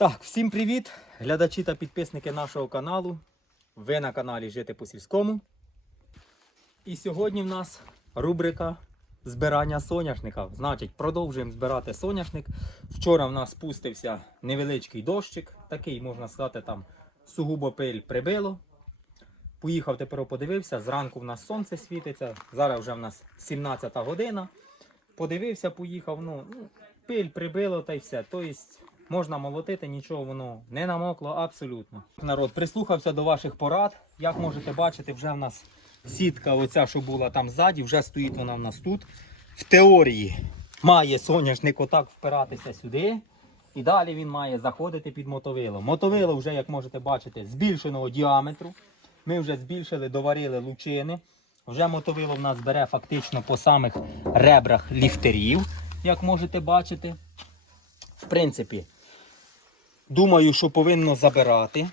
Так, всім привіт, глядачі та підписники нашого каналу. Ви на каналі Жити по сільському. І сьогодні в нас рубрика збирання соняшника. Значить, продовжуємо збирати соняшник. Вчора в нас спустився невеличкий дощик, такий, можна сказати, там сугубо пиль прибило. Поїхав тепер подивився. Зранку в нас сонце світиться. Зараз вже в нас 17 година. Подивився, поїхав. Ну, пиль прибило та й все. Тобто можна молотити, нічого воно не намокло абсолютно. Народ прислухався до ваших порад. Як можете бачити, вже в нас сітка, оця, що була там ззаді, вже стоїть вона в нас тут. В теорії має соняшник отак впиратися сюди. І далі він має заходити під мотовило. Мотовило вже, як можете бачити, збільшеного діаметру. Ми вже збільшили, доварили лучини. Вже мотовило в нас бере фактично по самих ребрах ліфтерів, як можете бачити. В принципі, думаю, що повинно забирати.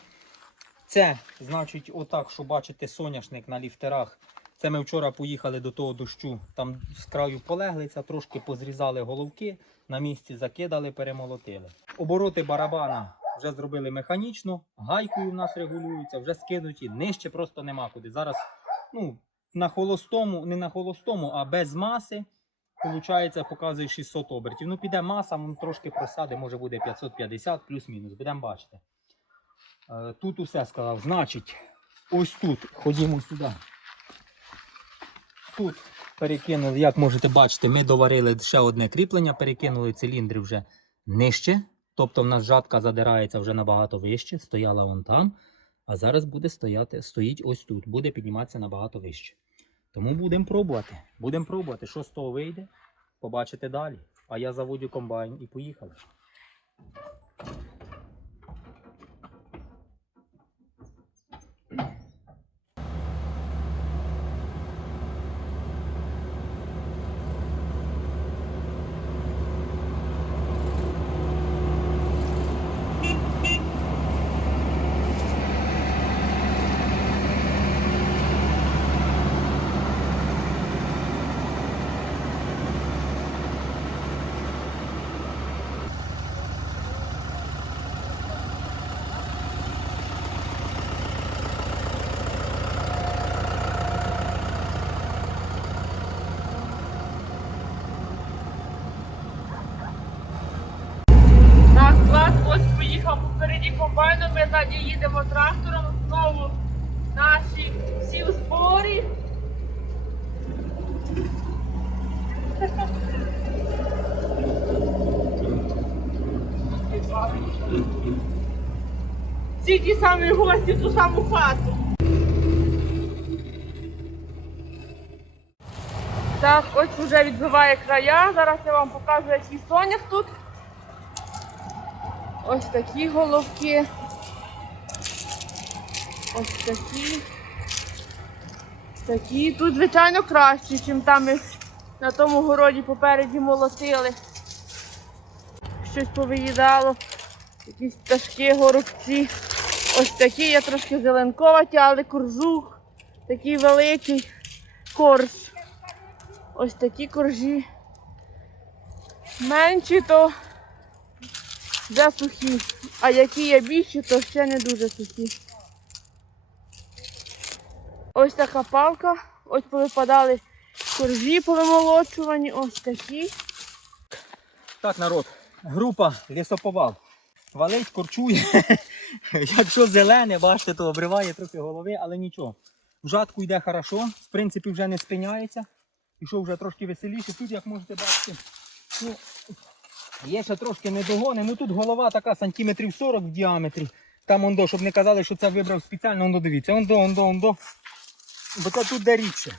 Це, значить, отак, що бачите, соняшник на ліфтерах. Це ми вчора поїхали до того дощу, там з краю полеглися, трошки позрізали головки, на місці закидали, перемолотили. Обороти барабана вже зробили механічно, гайкою в нас регулюються, вже скинуті, нижче просто нема куди. Зараз ну, на холостому, не на холостому, а без маси. Получається, показує 600 обертів. Ну, піде маса, воно трошки просяде, може буде 550 плюс-мінус. Будемо бачити. Е, Тут усе сказав. Значить, ось тут, ходімо сюди. Тут перекинули, як можете бачити, ми доварили ще одне кріплення, перекинули циліндри вже нижче. Тобто в нас жатка задирається вже набагато вище, стояла вон там. А зараз буде стояти, стоїть ось тут, буде підніматися набагато вище. Тому будемо пробувати. Будемо пробувати, що з того вийде, побачите далі. А я заводю комбайн і поїхали. Так, Влад ось поїхав попереді ззаді їдемо трактором, знову наші всі в зборі. Всі ті самі гості ту саму хату. Так, ось вже відбиває края. Зараз я вам покажу, який сонях тут. Ось такі головки. Ось такі. Такі. Тут, звичайно, кращі, ніж там ми на тому городі попереді молотили. Щось повиїдало. Якісь пташки, горобці. Ось такі є трошки зеленковаті, але коржух. Такий великий корж. Ось такі коржі. Менші то вже сухі. А які є більші, то ще не дуже сухі. Ось така палка. Ось повипадали коржі повимолочувані. Ось такі. Так, народ, група лісоповал. Валить, корчує. Якщо зелене, бачите, то обриває трохи голови, але нічого. В жатку йде хорошо, в принципі, вже не спиняється. Пішов вже трошки веселіше. Тут, як можете бачити, ну, є ще трошки недогони. Ну тут голова така сантиметрів 40 в діаметрі. Там ондо, щоб не казали, що це вибрав спеціально, ондо дивіться. Ондо, ондо, ондо. Бо це тут де рідше.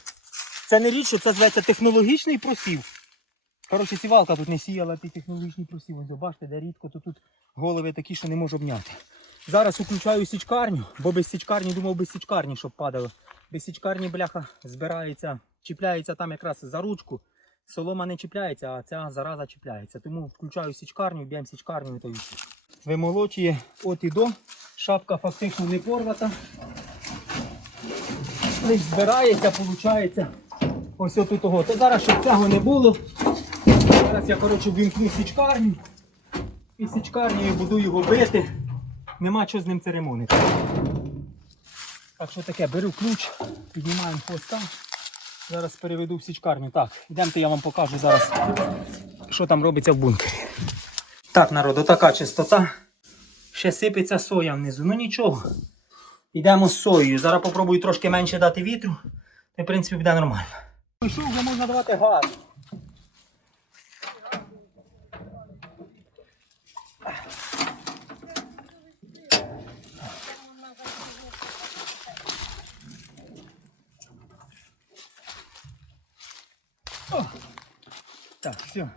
Це не рідше, це зветься технологічний просів. Коротше, сівалка тут не сіяла, ти технологічний просів. Ось, бачите, де рідко, то тут голови такі, що не можу обняти. Зараз включаю січкарню, бо без січкарні, думав, без січкарні, щоб падало. Без січкарні бляха збирається, чіпляється там якраз за ручку. Солома не чіпляється, а ця зараза чіпляється. Тому включаю січкарню, б'ємо січкарню. Вимолочує от і до. Шапка фактично не порвата. Лиш збирається, виходить. Ось отут того. То зараз, щоб цього не було. Зараз я коротше вимкну січкарню. І січкарнею буду його бити. Нема чого з ним церемонити. Так що таке, беру ключ, піднімаємо хвоста. Зараз переведу в січкарню. Так, йдемте, я вам покажу зараз, що там робиться в бункері. Так, народу, така чистота. Ще сипеться соя внизу. Ну нічого. Йдемо з соєю. Зараз попробую трошки менше дати вітру. І в принципі буде нормально. Що вже можна давати газ. Так, все.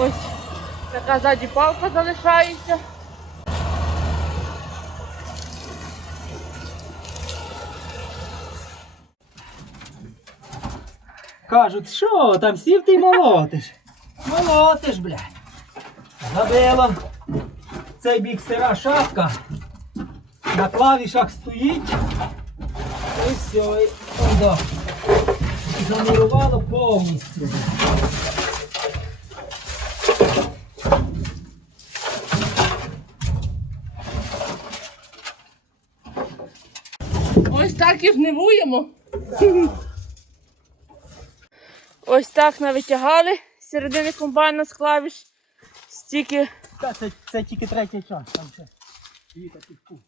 Ось така ззаді палка залишається. Кажуть, що там сів ти молотиш? Молотиш, блядь. Забило. Цей бік сира шапка. На клавішах стоїть. І все, і ондо. Замурувало повністю. Так і гнивуємо. Ось так навитягали середини комбайна з клавіш. Стільки Та це, це тільки третій час. Там ще. Віта півку.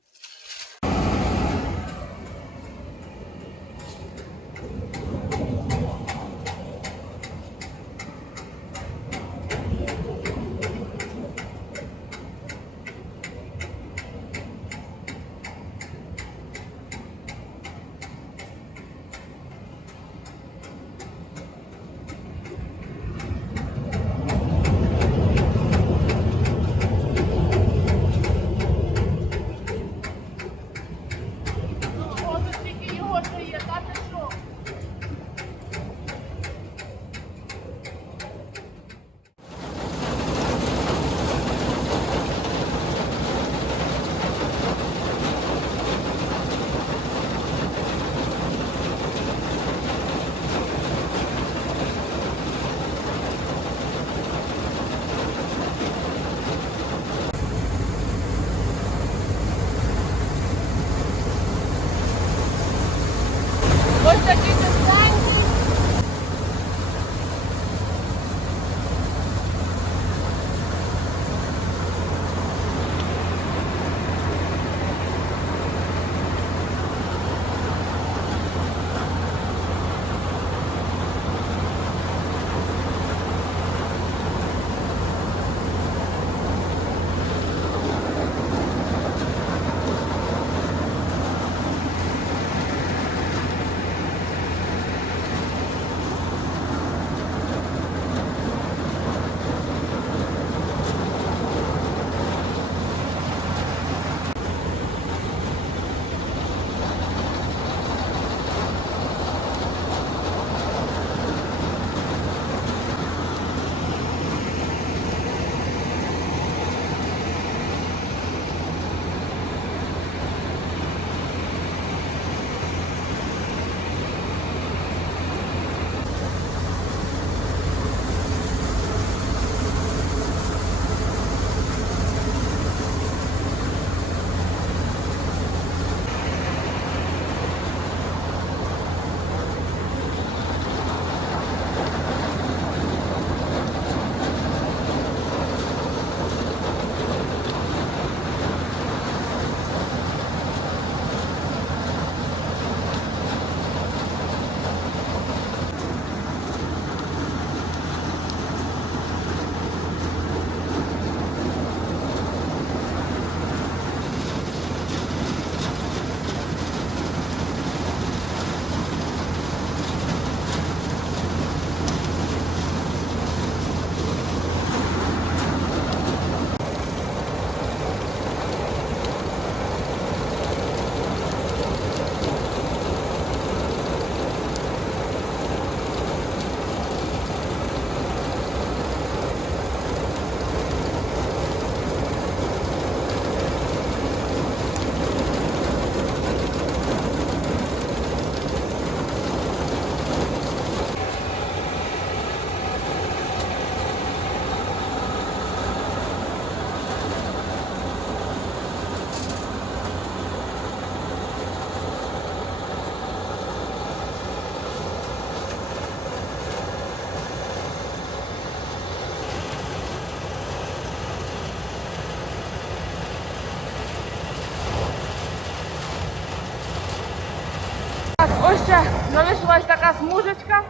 Залишилась така смужечка.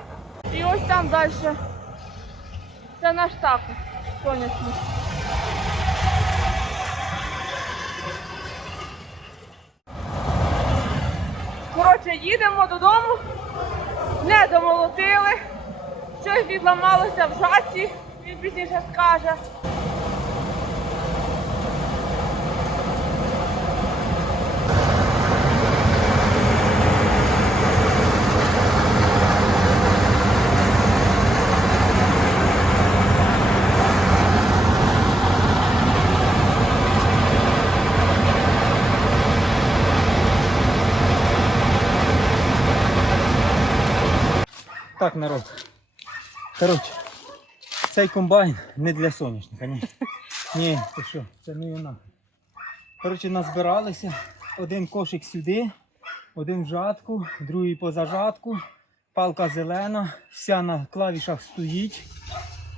І ось там далі. Це наш також. Сонячний. Коротше, їдемо додому. Не домолотили. Щось відламалося в жатці, він пізніше скаже. Так, народ. Коротше, цей комбайн не для соняшника, ні. Ні, ти що, це не вона. Коротше, назбиралися. Один кошик сюди, один в жатку, другий поза жатку. Палка зелена, вся на клавішах стоїть.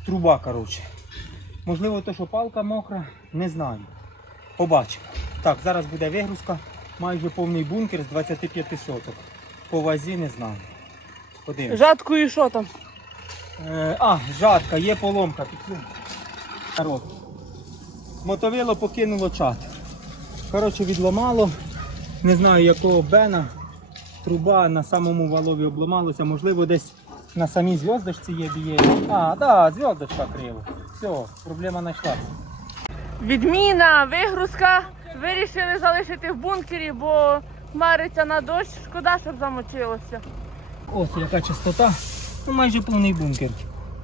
Труба, коротше. Можливо, то, що палка мокра, не знаю. Побачимо. Так, зараз буде вигрузка. Майже повний бункер з 25 соток. По вазі не знаю. Подивимось. Жатку і що там? Е, а, жатка, є поломка. Народ. Мотовило покинуло чат. Коротше, відламало. Не знаю якого бена. Труба на самому валові обламалася. Можливо, десь на самій зв'язочці є біє. А, да, зв'язочка криво. Все, проблема знайшлася. Відміна, вигрузка. Вирішили залишити в бункері, бо хмариться на дощ. Шкода, щоб замочилося. Ось яка чистота. Ну, майже повний бункер.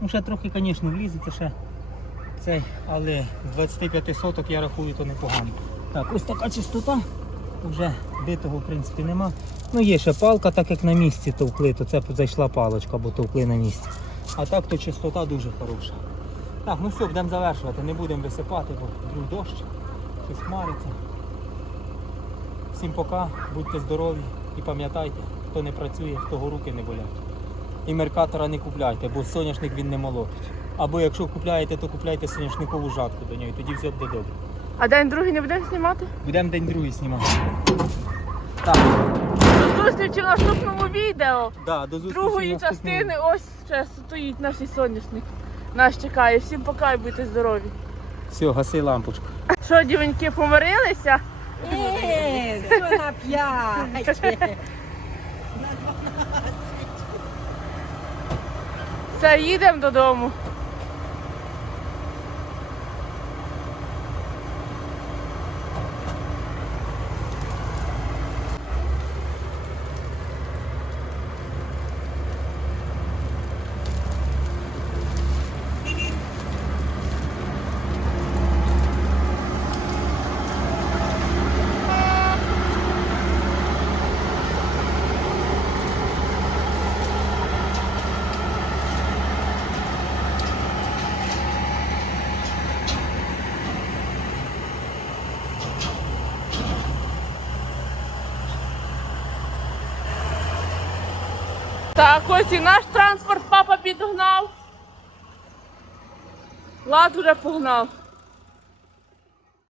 Ну, ще трохи, звісно, влізеться ще цей, але з 25 соток я рахую, то непогано. Так, ось така чистота. Вже битого в принципі нема. Ну є ще палка, так як на місці товкли, то це зайшла палочка, бо товкли на місці. А так то чистота дуже хороша. Так, ну все, будемо завершувати, не будемо висипати, бо вдруг дощ, щось хмариться. Всім пока, будьте здорові і пам'ятайте, хто не працює, в того руки не болять. І меркатора не купляйте, бо соняшник він не молотить. Або якщо купляєте, то купляйте соняшникову жатку до нього, тоді все буде добре. А день другий не будемо знімати? Будемо день другий знімати. Так, До зустрічі в наступному відео. да, до зустрічі. Другої наступному- частини ось ще стоїть наш соняшник. Нас чекає. Всім пока і будьте здорові. Все, гаси лампочку. Що, дівеньки, помирилися? Ні, на п'ять. Все, їдемо додому. Так, ось і наш транспорт папа підогнав. Лад уже погнав.